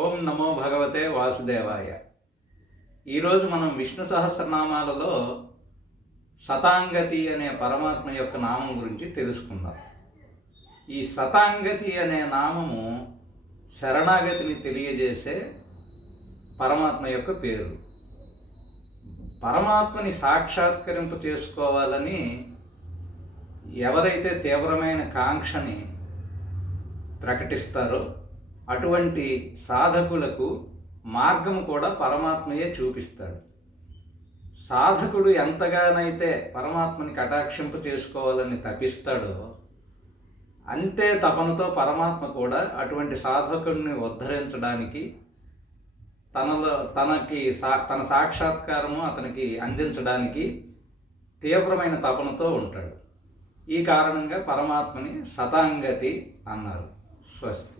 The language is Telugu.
ఓం నమో భగవతే వాసుదేవాయ. ఈరోజు మనం విష్ణు సహస్రనామాలలో శతాంగతి అనే పరమాత్మ యొక్క నామం గురించి తెలుసుకుందాం. ఈ శతాంగతి అనే నామము శరణాగతిని తెలియజేసే పరమాత్మ యొక్క పేరు. పరమాత్మని సాక్షాత్కరింప చేసుకోవాలని ఎవరైతే తీవ్రమైన కాంక్షని ప్రకటిస్తారో అటువంటి సాధకులకు మార్గం కూడా పరమాత్మయే చూపిస్తాడు. సాధకుడు ఎంతగానైతే పరమాత్మని కటాక్షింప చేసుకోవాలని తపిస్తాడో అంతే తపనతో పరమాత్మ కూడా అటువంటి సాధకుడిని ఉద్ధరించడానికి తన సాక్షాత్కారము అతనికి అందించడానికి తీవ్రమైన తపనతో ఉంటాడు. ఈ కారణంగా పరమాత్మని శతాంగతి అన్నారు. స్వస్తి.